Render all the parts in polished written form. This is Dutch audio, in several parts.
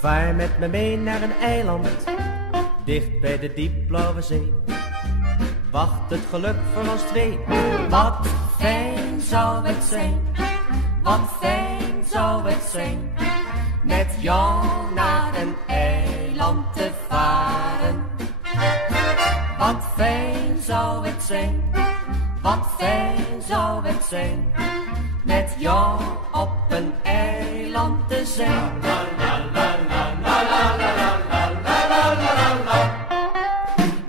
Vaar met me mee naar een eiland, dicht bij de diepblauwe zee. Wacht het geluk voor ons twee. Wat fijn zou het zijn, wat fijn zou het zijn, met jou naar een eiland te varen. Wat fijn zou het zijn, wat fijn zou het zijn, met jou op een eiland te zijn.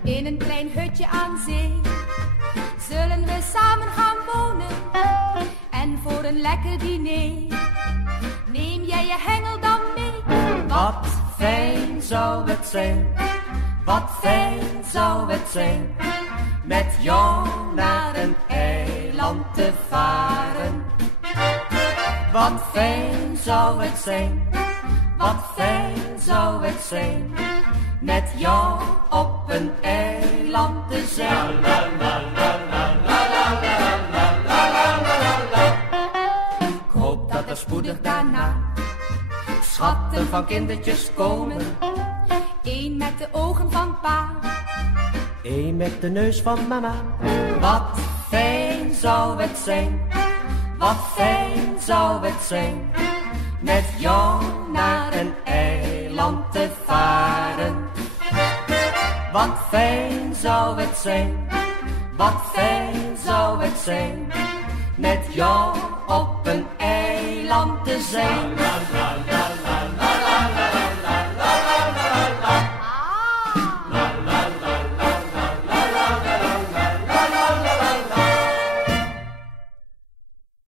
In een klein hutje aan zee zullen we samen gaan wonen. En voor een lekker diner neem jij je hengel dan mee. Wat fijn zou het zijn, wat fijn zou het zijn, met jou naar een eiland te varen. Wat fijn zou het zijn, wat fijn zou het zijn, met jou op een eiland te zijn. Ik hoop dat er spoedig daarna Schatten van kindertjes komen, één met de ogen van pa, één met de neus van mama. Wat fijn zou het zijn, wat fijn zou het zijn, met jou naar een eiland te varen. Wat fijn zou het zijn, wat fijn zou het zijn, met jou op een eiland te zijn.